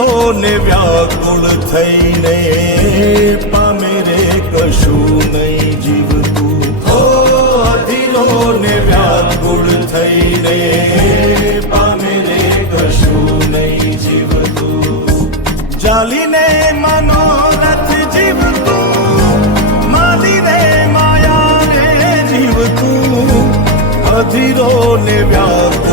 અધીરો ને વ્યાકુળ થઈને પામે રે કશું નહીં જીવતું. ઓ અધીરો ને વ્યાકુળ થઈને પામે રે કશું નહીં જીવતું. જાલીને મનોરથ જીવતું, માલીને માયા રે જીવતું. અધીરો ને વ્યાકુળ